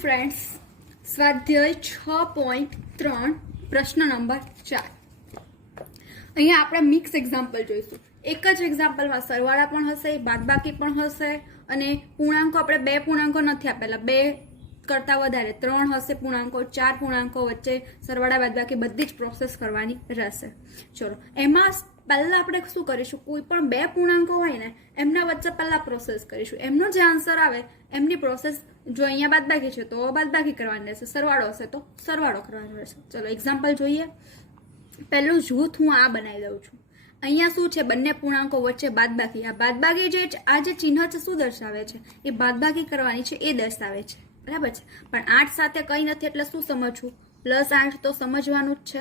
Friends, स्वाध्याय 6.3 प्रश्न number 4। અહીંયા આપણે મિક્સ એક્ઝામ્પલ જોઈશું। એક જ એક્ઝામ્પલમાં સરવાળા પણ હશે, બાદબાકી પણ હશે અને પૂર્ણાંકો આપણે બે પૂર્ણાંકો નથી આપેલા, બે કરતા વધારે ત્રણ હશે પૂર્ણાંકો, ચાર પૂર્ણાંકો વચ્ચે સરવાળા બાદબાકી બધી જ પ્રોસેસ કરવાની રહેશે। ચલો, એમાં પહેલા આપણે શું કરીશું, કોઈ પણ બે પૂર્ણાંકો હોય ને એમના વચ્ચે પહેલા પ્રોસેસ કરીશું। એમનો જે આન્સર આવે એમની પ્રોસેસ, જો અહીંયા બાદબાકી છે તો બાદબાકી કરવાની રહેશે, સરવાળો હશે તો સરવાળો કરવાનો રહેશે। ચલો એક્ઝામ્પલ જોઈએ। પહેલું જૂથ હું આ બનાવી દઉં છું। અહીંયા શું છે, બંને પૂર્ણાંકો વચ્ચે બાદબાકી। આ બાદબાકી જે આ જે ચિહ્ન છે શું દર્શાવે છે, એ બાદબાકી કરવાની છે એ દર્શાવે છે, બરાબર છે। પણ 8 સાથે કંઈ નથી એટલે શું સમજવું, +8 તો સમજવાનું જ છે,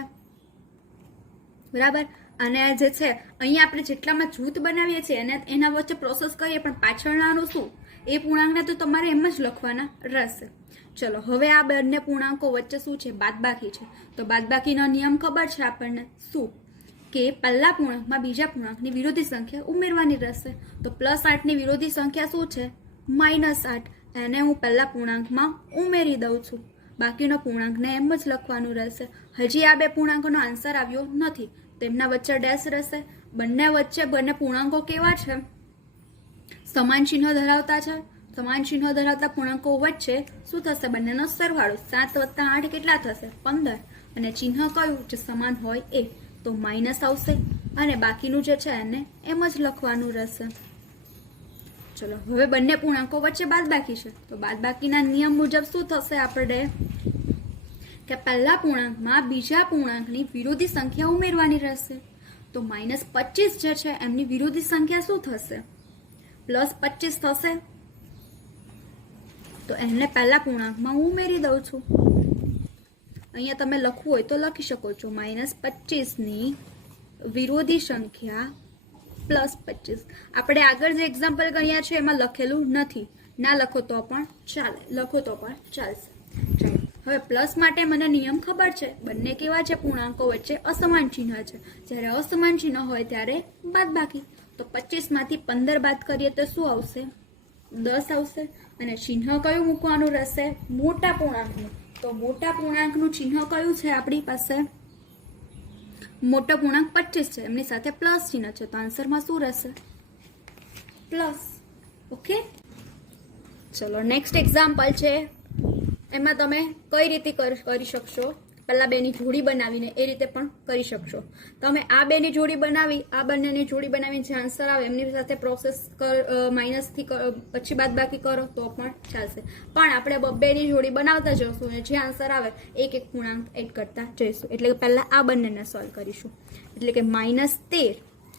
બરાબર। અને જે છે અહીંયા આપણે જેટલામાં જૂથ બનાવીએ છીએ એના વચ્ચે પ્રોસેસ કરીએ, પણ પાછળનાનું શું, એ પૂર્ણાંકને તો તમારે એમ જ લખવાના રહેશે। ચલો, હવે આ બંને પૂર્ણાંકો વચ્ચે શું છે, બાદબાકી છે। તો બાદબાકીનો નિયમ ખબર છે આપણને, શું કે પહેલા પૂર્ણાંકમાં બીજા પૂર્ણાંકની વિરોધી સંખ્યા ઉમેરવાની રહેશે। તો +8 ની વિરોધી સંખ્યા શું છે, -8, એને હું પહેલા પૂર્ણાંકમાં ઉમેરી દઉં છું, બાકીનો પૂર્ણાંકને એમ જ લખવાનું રહેશે। હજી આ બે પૂર્ણાંકોનો આન્સર આવ્યો નથી, તેમના વચ્ચે ડેશ રહેશે। બંને વચ્ચે બંને પૂર્ણાંકો કેવા છે, સમાન ચિહ્ન ધરાવતા છે। સમાન ચિહ્ન ધરાવતા પૂર્ણાંકો વચ્ચે શું થશે, બંનેનો સરવાળો 7 + 8 કેટલા થશે, 15, અને ચિહ્ન કયું જે સમાન હોય એ, તો માઇનસ આવશે અને બાકીનું જે છે એને એમ જ લખવાનું રહેશે। ચલો, હવે બંને પૂર્ણાંકો વચ્ચે બાદબાકી છે, તો બાદબાકીના નિયમ મુજબ શું થશે, આપણે કે પહેલા પૂર્ણાંકમાં બીજા પૂર્ણાંકની વિરોધી સંખ્યા ઉમેરવાની રહેશે। તો -25 જે છે એમની વિરોધી સંખ્યા શું થશે, +25 થશે। તો એને પહેલા પૂર્ણાંકમાં હું ઉમેરી દઉં છું। અહીંયા તમે લખવું હોય તો લખી શકો છો, -25 ની વિરોધી સંખ્યા +25। આપણે આગળ જે એક્ઝામ્પલ કર્યા છે એમાં લખેલું નથી, ના લખો તો પણ ચાલે, લખો તો પણ ચાલશે। ચાલો, હવે પ્લસ માટે મને નિયમ ખબર છે, બંને કેવા છે, પૂર્ણાંકો વચ્ચે અસમાન ચિહ્ન છે, જ્યારે અસમાન ચિહ્ન હોય ત્યારે બાદબાકી। તો 25 માંથી 15 બાદ કરીએ તો શું આવશે, 10 આવશે, અને ચિહ્ન કયું મૂકવાનું રહેશે, મોટા પૂર્ણાંકનું। તો મોટા પૂર્ણાંકનું ચિહ્ન કયું છે આપણી પાસે, મોટો પૂર્ણાંક 25 છે, એમની સાથે પ્લસ ચિહ્ન છે, તો આન્સરમાં શું રહેશે, પ્લસ। ઓકે, ચલો નેક્સ્ટ એક્ઝામ્પલ છે। એમાં તમે કઈ રીતે કરી શકશો, પહેલા બેની જોડી બનાવીને એ રીતે પણ કરી શકશો। તમે આ બેની જોડી બનાવી, આ બંનેની જોડી બનાવીને જે આન્સર આવે એમની સાથે પ્રોસેસ માઇનસથી પછી બાદબાકી કરો તો પણ ચાલશે, પણ આપણે બબ્બેની જોડી બનાવતા જઈશું અને જે આન્સર આવે એક એક પૂર્ણાંક એડ કરતા જઈશું। એટલે કે પહેલા આ બંનેને સોલ્વ કરીશું, એટલે કે -13,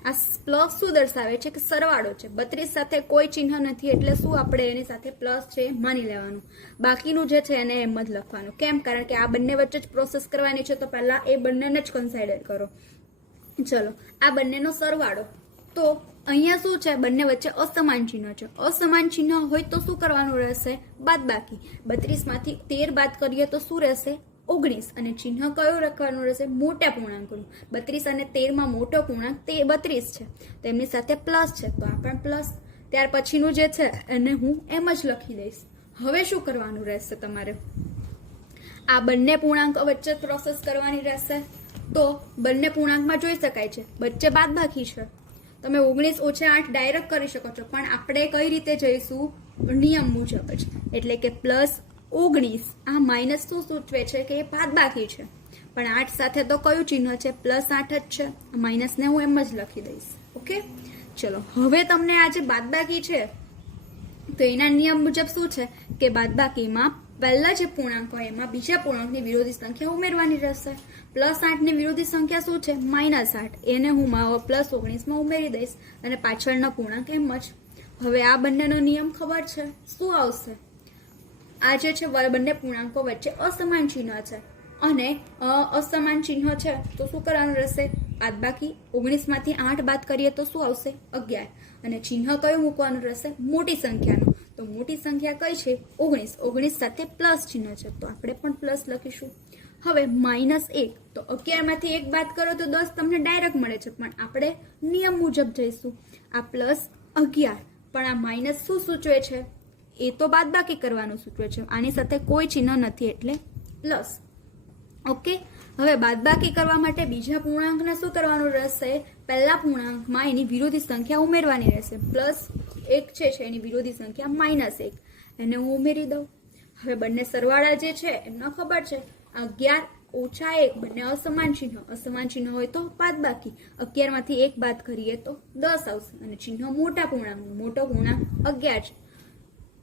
આ પ્લસ શું દર્શાવે છે કે સરવાળો છે, 32 સાથે કોઈ ચિહ્ન નથી એટલે શું આપણે એની સાથે પ્લસ છે માની લેવાનું, બાકીનું જે છે એને એમ જ લખવાનું। કેમ, કારણ કે આ બંને વચ્ચે જ પ્રોસેસ કરવાની છે, તો પહેલા એ બંનેને જ કન્સિડર કરો। ચલો, આ બંનેનો સરવાળો, તો અહીંયા શું છે, બંને વચ્ચે અસમાન ચિહ્ન છે, અસમાન ચિહ્ન હોય તો શું કરવાનું રહેશે, બાદબાકી। 32 માંથી 13 બાદ કરીએ તો શું રહેશે, 19, અને ચિહ્ન કયું રાખવાનું રહેશે, મોટા પૂર્ણાંકનું। 32 અને 13 માં મોટો પૂર્ણાંક 32 છે, તેમની સાથે પ્લસ છે, તો આ પણ પ્લસ। ત્યાર પછીનું જે છે એને હું એમ જ લખી દઈશ। હવે શું કરવાનું રહેશે, તમારે આ બંને પૂર્ણાંક વચ્ચે પ્રોસેસ કરવાની રહેશે। તો બંને પૂર્ણાંકમાં જોઈ શકાય છે વચ્ચે બાદબાકી છે, તમે 19 - 8 ડાયરેક્ટ કરી શકો છો, પણ આપણે કઈ રીતે જઈશું, નિયમ મુજબ જ, એટલે કે +19, આ માઇનસ શું સૂચવે છે કે એ બાદબાકી છે, પણ 8 સાથે તો કયું ચિહ્ન છે, +8 જ છે, માઇનસને હું એમ જ લખી દઈશ। ઓકે, ચલો, હવે તમને આ જે બાદબાકી છે તો એના નિયમ મુજબ શું છે કે બાદબાકીમાં પહેલા જે પૂર્ણાંક હોય એમાં બીજા પૂર્ણાંકની વિરોધી સંખ્યા ઉમેરવાની રહેશે। +8 ની વિરોધી સંખ્યા શું છે, -8, એને હું +19 માં ઉમેરી દઈશ અને પાછળનો પૂર્ણાંક એમ જ। હવે આ બંનેનો નિયમ ખબર છે, શું આવશે, આ જે છે બંને પૂર્ણાંકો વચ્ચે અસમાન ચિહ્ન છે, અને અસમાન ચિહ્ન છે તો શું કરવાનું રહેશે, બાદબાકી। 19 માંથી 8 બાદ કરીએ તો શું આવશે, 11, અને ચિહ્ન કયું મૂકવાનું રહેશે, મોટી સંખ્યાનું। તો મોટી સંખ્યા કઈ છે, 19, 19 સાથે પ્લસ ચિહ્ન છે, તો આપણે પણ પ્લસ લખીશું। હવે -1, તો 11 માંથી 1 બાદ કરો તો 10 તમને ડાયરેક્ટ મળે છે, પણ આપણે નિયમ મુજબ જઈશું। આ +11, પણ આ માઇનસ શું સૂચવે છે, એ તો બાદબાકી કરવાનું સૂચવે છે, આની સાથે કોઈ ચિહ્ન નથી એટલે પ્લસ. ઓકે, હવે બાદબાકી કરવા માટે બીજા પૂર્ણાંકને શું કરવાનું રહેશે? પહેલા પૂર્ણાંકમાં એની વિરોધી સંખ્યા ઉમેરવાની રહેશે. +1 છે એની વિરોધી સંખ્યા -1, એને હું ઉમેરી દઉં. હવે બંને સરવાળા જે છે એમને ખબર છે 11 ઓછા 1 બંને અસમાન ચિહ્ન હોય તો બાદબાકી. 11 માંથી 1 બાદ કરીએ તો 10 આવશે અને ચિહ્ન મોટા પૂર્ણાંકનું, મોટો પૂર્ણાંક 11 છે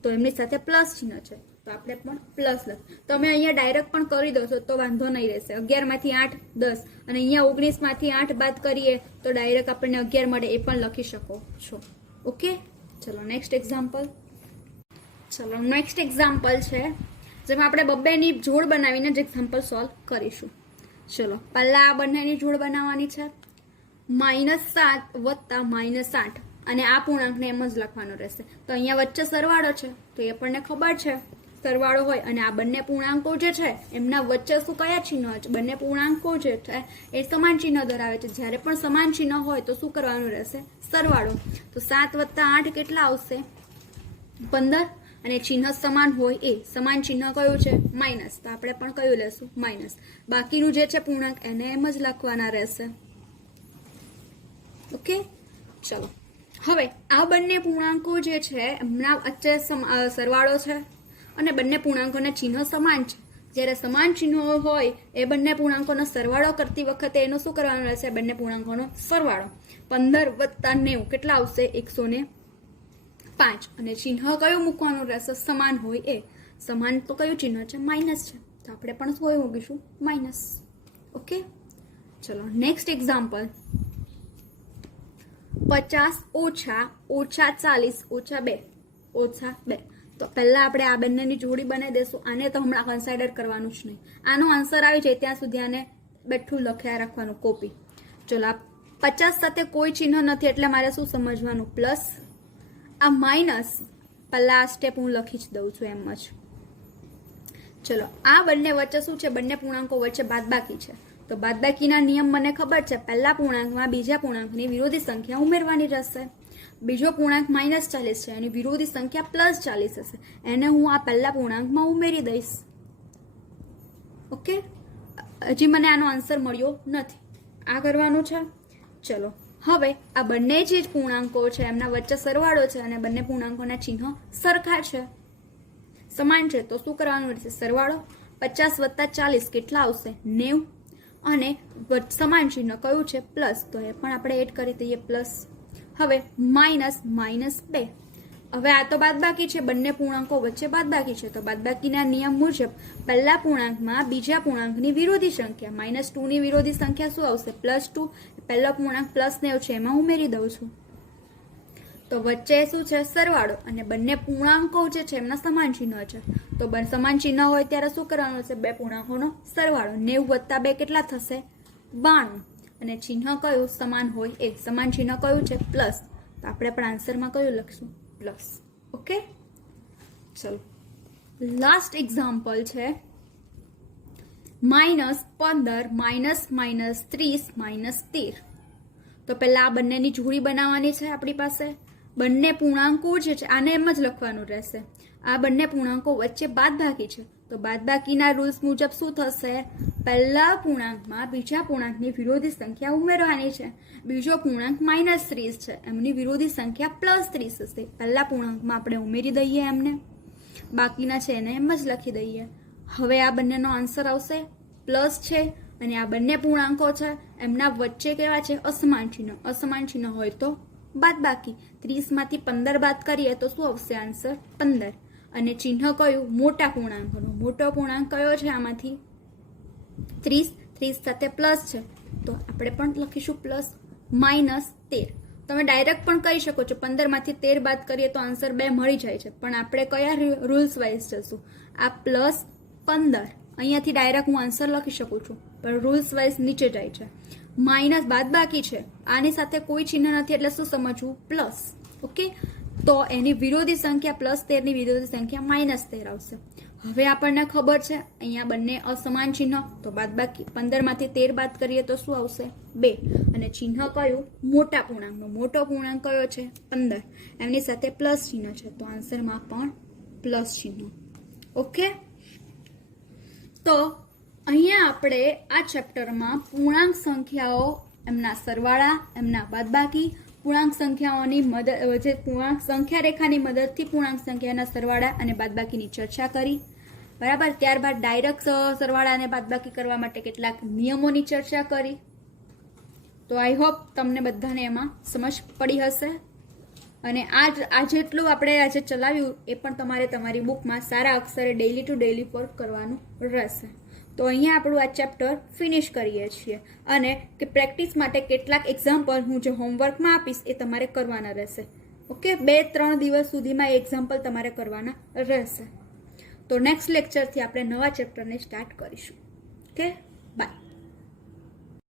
તો એમની સાથે પ્લસ ચિહ્ન છે તો આપણે પણ પ્લસ લખ. તમે અહીંયા ડાયરેક્ટ પણ કરી દો છો તો વાંધો નહીં રહેશે. 11 માંથી 8 10 અને અહીંયા 19 માંથી 8 બાદ કરીએ તો ડાયરેક્ટ આપણને 11 મળે, એ પણ લખી શકો છો. ઓકે, ચલો નેક્સ્ટ એક્ઝામ્પલ. ચલો નેક્સ્ટ એક્ઝામ્પલ છે જેમાં આપણે બબ્બેની જોડ બનાવીને જ એક્ઝામ્પલ સોલ્વ કરીશું. ચલો પહેલા આ બંનેની જોડ બનાવવાની છે. -7 વત્તા -8 અને આ પૂર્ણાંકને એમ જ લખવાનો રહેશે. તો અહીંયા વચ્ચે સરવાળો છે તો એ આપણને ખબર છે સરવાળો હોય અને આ બંને પૂર્ણાંકો જે છે એમના વચ્ચે શું કયા ચિહ્નો છે? બંને પૂર્ણાંકો જે છે એ સમાન ચિહ્ન ધરાવે છે. જ્યારે પણ સમાન ચિહ્ન હોય તો શું કરવાનું રહેશે? સરવાળો. તો 7 વત્તા 8 કેટલા આવશે? 15 અને ચિહ્ન સમાન હોય એ સમાન ચિહ્ન કયું છે? માઇનસ. તો આપણે પણ કયું લેશું? માઇનસ. બાકીનું જે છે પૂર્ણાંક એને એમ જ લખવાના રહેશે. ઓકે, ચલો હવે આ બંને પૂર્ણાંકો જે છે એમના વચ્ચે સરવાળો છે અને બંને પૂર્ણાંકોના ચિહ્નો સમાન છે. જ્યારે સમાન ચિહ્નો હોય એ બંને પૂર્ણાંકોનો સરવાળો કરતી વખતે એનો શું કરવાનો રહેશે? બંને પૂર્ણાંકોનો સરવાળો. 15 વત્તા 90 કેટલા આવશે? 105 અને ચિહ્ન કયું મૂકવાનું રહેશે? સમાન હોય એ. સમાન તો કયું ચિહ્ન છે? માઇનસ છે તો આપણે પણ શું મૂકીશું? માઇનસ. ઓકે, ચલો નેક્સ્ટ એક્ઝામ્પલ. 50 ઓછા 40 ઓછા 2 તો પહેલા આપણે આ બંનેની જોડી બનાવી દેશું. આને તો હમણાં કન્સિડર કરવાનું જ નહીં. આનો આન્સર આવી જાય ત્યાં સુધી આને બેઠું લખ્યા રાખવાનું કોપી. ચલો આ 50 સાથે કોઈ ચિહ્ન નથી એટલે મારે શું સમજવાનું? પ્લસ. આ માઇનસ પહેલા આ સ્ટેપ હું લખી જ દઉં છું એમ જ. ચલો આ બંને વચ્ચે શું છે? બંને પૂર્ણાંકો વચ્ચે બાદબાકી છે તો બાદબાકીના નિયમ મને ખબર છે. પહેલા પૂર્ણાંકમાં બીજા પૂર્ણાંકની વિરોધી સંખ્યા ઉમેરવાની રહેશે. બીજો પૂર્ણાંક -40 છે એની વિરોધી સંખ્યા +40 હશે, એને હું આ પહેલા પૂર્ણાંકમાં ઉમેરી દઈશ. ઓકે, હજી મને આનો આન્સર મળ્યો નથી. આ કરવાનું છે. ચલો હવે આ બંને જે પૂર્ણાંકો છે એમના વચ્ચે સરવાળો છે અને બંને પૂર્ણાંકોના ચિહ્નો સરખા છે, સમાન છે તો શું કરવાનું રહેશે? સરવાળો. 50 વત્તા 40 કેટલા આવશે? 90 અને સમાન ચિહ્ન કયું છે? પ્લસ. તો એ પણ આપણે એડ કરી દઈએ પ્લસ. હવે -2. હવે આ તો બાદબાકી છે, બંને પૂર્ણાંકો વચ્ચે બાદબાકી છે તો બાદબાકીના નિયમ મુજબ પહેલા પૂર્ણાંકમાં બીજા પૂર્ણાંકની વિરોધી સંખ્યા -2 ની વિરોધી સંખ્યા શું આવશે? +2. પહેલો પૂર્ણાંક +90 છે એમાં ઉમેરી દઉં છું તો વચ્ચે શું છે? સરવાળો અને બંને પૂર્ણાંકો જે છે એમના સમાન ચિહ્નો છે તો સમાન ચિહ્ન હોય ત્યારે શું કરવાનું છે? બે પૂર્ણાંકોનો સરવાળો. 90 વત્તા 2 કેટલા થશે? 92 અને ચિહ્ન કયું? સમાન હોય એ. સમાન ચિહ્ન કયું છે? પ્લસ. તો આપણે પણ આન્સરમાં કયું લખશું? પ્લસ. ઓકે, ચલો લાસ્ટ એક્ઝામ્પલ છે -15 -30 -13. તો પહેલા આ બંનેની જોડી બનાવવાની છે આપણી પાસે. બંને પૂર્ણાંકો જે છે આને એમ જ લખવાનું રહેશે. આ બંને પૂર્ણાંકો વચ્ચે બાદબાકી છે તો બાદબાકીના રૂલ્સ મુજબ શું થશે? પહેલા પૂર્ણાંકમાં બીજા પૂર્ણાંકની વિરોધી સંખ્યા ઉમેરવાની છે. બીજો પૂર્ણાંક -30 છે એમની વિરોધી સંખ્યા +30 હશે. પહેલા પૂર્ણાંકમાં આપણે ઉમેરી દઈએ એમને, બાકીના છે એને એમ જ લખી દઈએ. હવે આ બંનેનો આન્સર આવશે પ્લસ છે અને આ બંને પૂર્ણાંકો છે એમના વચ્ચે કેવા છે? અસમાન ચિહ્ન. અસમાન ચિહ્ન હોય તો બાદબાકી. 30 માંથી 15 બાદ કરીએ તો શું આવશે આન્સર? 15 અને ચિહ્ન કયું? મોટા પૂર્ણાંકનું. મોટો પૂર્ણાંક કયો છે આમાંથી? 30 સાથે પ્લસ છે તો આપણે પણ લખીશું પ્લસ. -13. તમે ડાયરેક્ટ પણ કહી શકો છો 15 માંથી 13 બાદ કરીએ તો આન્સર 2 મળી જાય છે પણ આપણે કયા રૂલ્સ વાઇઝ જશું? આ +15 અહીંયાથી ડાયરેક્ટ હું આન્સર લખી શકું છું પણ રૂલ્સ વાઇઝ નીચે જાય છે. માઇનસ બાદબાકી છે, આની સાથે કોઈ ચિહ્ન નથી એટલે શું સમજવું? પ્લસ. ઓકે, તો એની વિરોધી સંખ્યા +13 ની વિરોધી સંખ્યા -13 આવશે. હવે આપણને ખબર છે અહીંયા બંને અસમાન ચિહ્ન તો બાદબાકી. 15 માંથી 13 બાદ કરીએ તો શું આવશે? 2 અને ચિહ્ન કયું? મોટા પૂર્ણાંકનું. મોટો પૂર્ણાંક કયો છે? 15. એમની સાથે પ્લસ ચિહ્ન છે તો આન્સરમાં પણ પ્લસ ચિહ્ન. ઓકે, તો અહીંયા આપણે આ ચેપ્ટરમાં પૂર્ણાંક સંખ્યાઓ, એમના સરવાળા, એમના બાદબાકી, પૂર્ણાંક સંખ્યાઓની મદદ, જે પૂર્ણાંક સંખ્યા રેખાની મદદથી પૂર્ણાંક સંખ્યાના સરવાળા અને બાદબાકીની ચર્ચા કરી. બરાબર. ત્યારબાદ ડાયરેક્ટ સરવાળા અને બાદબાકી કરવા માટે કેટલાક નિયમોની ચર્ચા કરી. તો આઈ હોપ તમને બધાને એમાં સમજ પડી હશે. અને આ જેટલું આપણે આજે ચલાવ્યું એ પણ તમારે તમારી બુકમાં સારા અક્ષરે ડેઇલી ટુ ડેઇલી વર્ક કરવાનું રહેશે. તો અહીંયા આપણું આ ચેપ્ટર ફિનિશ કરીએ છીએ. અને કે પ્રેક્ટિસ માટે કેટલાક એક્ઝામ્પલ હું જે હોમવર્કમાં આપીશ એ તમારે કરવાના રહેશે. ઓકે, 2-3 દિવસ સુધીમાં એ એક્ઝામ્પલ તમારે કરવાના રહેશે. તો નેક્સ્ટ લેક્ચરથી આપણે નવા ચેપ્ટરને સ્ટાર્ટ કરીશું. Okay, by.